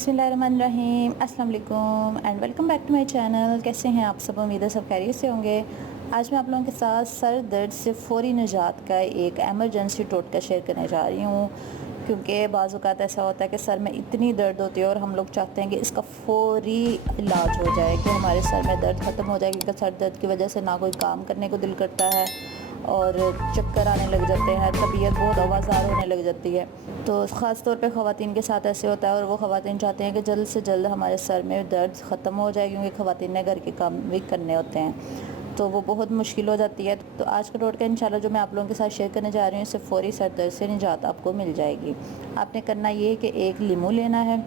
बिस्मिल्लाहिर्रहमानिर्रहीम, अस्सलाम वालेकुम and welcome back to my channel. कैसे हैं आप सब? उम्मीद है सब खैरियत से होंगे। आज मैं आप लोगों के साथ सर दर्द से फ़ौरी निजात का एक एमरजेंसी टोटका शेयर करने जा रही हूँ, क्योंकि बाज़ औक़ात ऐसा होता है कि सर में इतनी दर्द होती है और हम लोग चाहते हैं कि इसका फ़ौरी इलाज हो जाए, कि हमारे सर में दर्द ख़त्म हो जाए, क्योंकि सर दर्द की वजह से ना कोई काम करने को दिल करता है और चक्कर आने लग जाते हैं, तबीयत बहुत आवाज़ार होने लग जाती है। तो ख़ास तौर पे ख़वातीन के साथ ऐसे होता है और वो ख़वातीन चाहते हैं कि जल्द से जल्द हमारे सर में दर्द ख़त्म हो जाए, क्योंकि ख़वातीन ने घर के काम भी करने होते हैं, तो वो बहुत मुश्किल हो जाती है। तो आज का टोटका इंशाल्लाह जो मैं आप लोगों के साथ शेयर करने जा रही हूँ, इससे फ़ौरी सर दर्द से निजात आपको मिल जाएगी। आपने करना ये है कि एक लीमू लेना है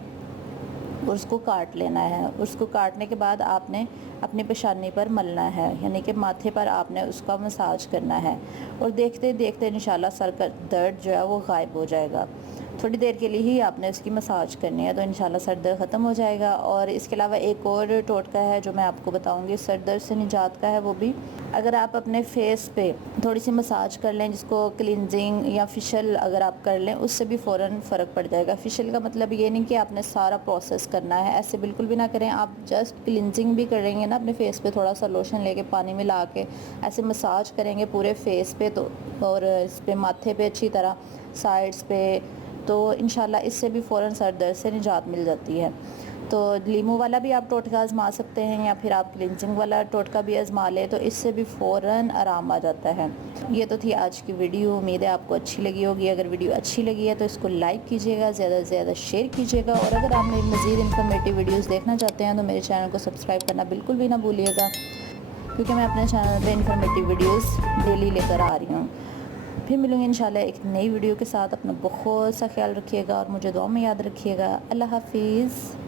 और उसको काट लेना है। उसको काटने के बाद आपने अपनी पेशानी पर मलना है, यानी कि माथे पर आपने उसका मसाज करना है, और देखते देखते इंशाल्लाह सर का दर्द जो है वो गायब हो जाएगा। थोड़ी देर के लिए ही आपने उसकी मसाज करनी है, तो इंशाल्लाह सर दर्द ख़त्म हो जाएगा। और इसके अलावा एक और टोटका है जो मैं आपको बताऊंगी सर दर्द से निजात का है। वो भी अगर आप अपने फेस पे थोड़ी सी मसाज कर लें, जिसको क्लिनजिंग या फेशियल अगर आप कर लें, उससे भी फ़ौरन फ़र्क पड़ जाएगा। फेशियल का मतलब ये नहीं कि आपने सारा प्रोसेस करना है, ऐसे बिल्कुल भी ना करें। आप जस्ट क्लिनजिंग भी करेंगे ना, अपने फेस पे थोड़ा सा लोशन लेके पानी मिला के ऐसे मसाज करेंगे पूरे फेस पे, तो और इस पे माथे पे अच्छी तरह साइड्स पे, तो इंशाल्लाह इससे भी फ़ौरन सर दर्द से निजात मिल जाती है। तो लीमू वाला भी आप टोटका आज़मा सकते हैं, या फिर आप क्लिनजिंग वाला टोटका भी आज़मा लें, तो इससे भी फ़ौरन आराम आ जाता है। ये तो थी आज की वीडियो, उम्मीद है आपको अच्छी लगी होगी। अगर वीडियो अच्छी लगी है तो इसको लाइक कीजिएगा, ज़्यादा से ज़्यादा शेयर कीजिएगा, और अगर आप मेरी मज़ीद इन्फॉर्मेटिव वीडियोज़ देखना चाहते हैं तो मेरे चैनल को सब्सक्राइब करना बिल्कुल भी ना भूलिएगा, क्योंकि मैं अपने चैनल पर इन्फॉर्मेटिव वीडियोज़ डेली लेकर आ रही हूँ। फिर मिलूँगी इंशाल्लाह एक नई वीडियो के साथ। अपना बहुत सा ख्याल रखिएगा और मुझे दुआ में याद रखिएगा। अल्लाह हाफिज़।